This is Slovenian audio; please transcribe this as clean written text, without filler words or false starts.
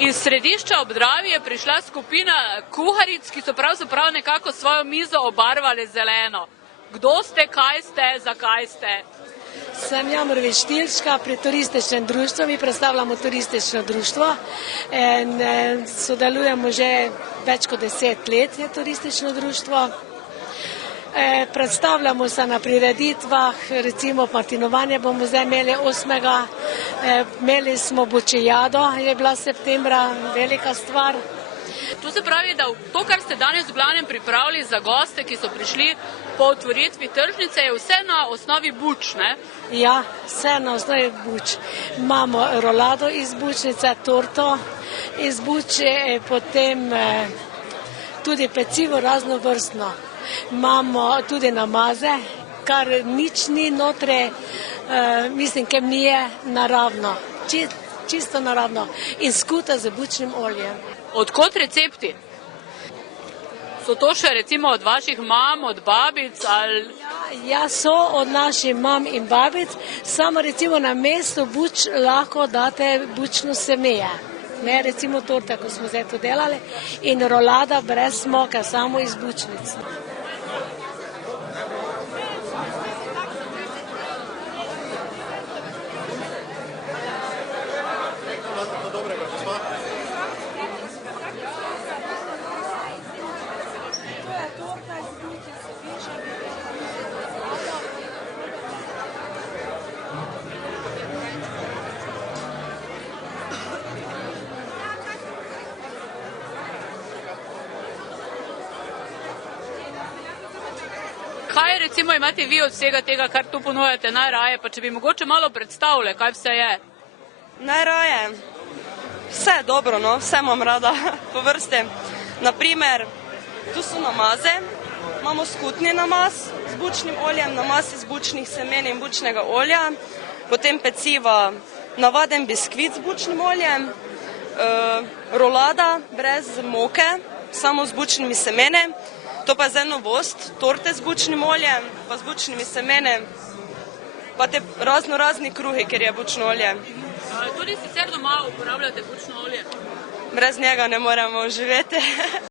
Iz središča ob Dravi je prišla skupina kuharic, ki so pravzaprav nekako svojo mizo obarvali zeleno. Kdo ste, kaj ste, zakaj ste? Sem Jamrovič Štilčka pri turističnem društvu. Mi predstavljamo turistično društvo in sodelujemo že več kot 10 let je turistično društvo. Predstavljamo se na prireditvah, recimo Martinovanje bomo zdaj imeli 8. Imeli smo Bučijado, je bila septembra, velika stvar. To se pravi, da to, kar ste danes v glavnem pripravili za goste, ki so prišli po otvoritvi tržnice, je vse na osnovi buč, ne? Ja, vse na osnovi buč. Imamo rolado iz bučnice, torto iz buče, potem tudi pecivo raznovrstno. Imamo tudi namaze, kar nič ni notre, mislim, ker mi je naravno, čisto naravno in skuta z bučnim oljem. Odkot recepti? So to še recimo od vaših mam, od babic ali? Ja, so od naših mam in babic, samo recimo na mesto buč lahko date bučno semeje. Ne, recimo torte, ko smo zdaj to delali, in rolada brez smoke, samo iz bučnic. Kaj recimo imate vi od vsega tega, kar tu ponujate najraje, pa če bi mogoče malo predstavili, kaj vse je? Najraje? Vse je dobro, no, vse imam rada po vrsti. Naprimer, tu so namaze, imamo skutni namaz z bučnim oljem, namaz iz bučnih semen in bučnega olja, potem peciva, navaden biskvit z bučnim oljem, rolada brez moke, samo z bučnimi semeni. To pa je zdaj novost, torte z bučnim oljem, pa z bučnimi semeni, pa te razni kruhi, ker je bučno olje. Tudi sicer doma uporabljate bučno olje? Brez njega ne moremo živeti.